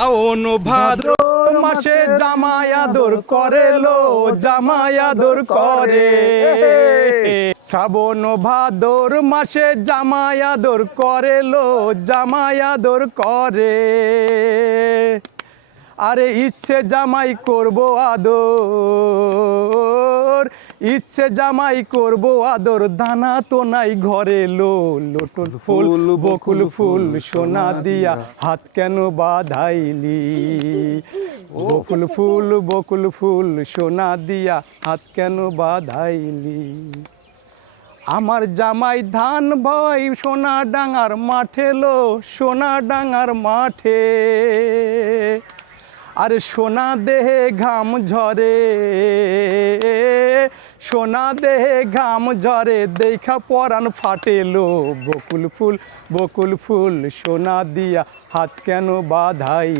শাওন ভাদ্র মাসে জামাই আদর করে লো, জামাই আদর করে। শ্রাবণ ভাদর মাসে জামাই আদর করে লো, জামাই আদর করে। আরে ইচ্ছে জামাই করব আদর, ইচ্ছে জামাই করব আদর, দানা তো নাই ঘরে লো। লোটল ফুল বকুল ফুল সোনা দিয়া হাত কেন বাঁধাইলি? বকুল ফুল সোনা দিয়া হাত কেন বাঁধাইলি? আমার জামাই ধান ভয় সোনা ডাঙার মাঠে লো, সোনা ডাঙার মাঠে। আরে সোনা দেহে ঘাম ঝরে, সোনা দেহে ঘাম ঝরে, দেখা পরাণ ফাটেলো। বকুল ফুল সোনা দিয়া হাত কেন বাঁধাই?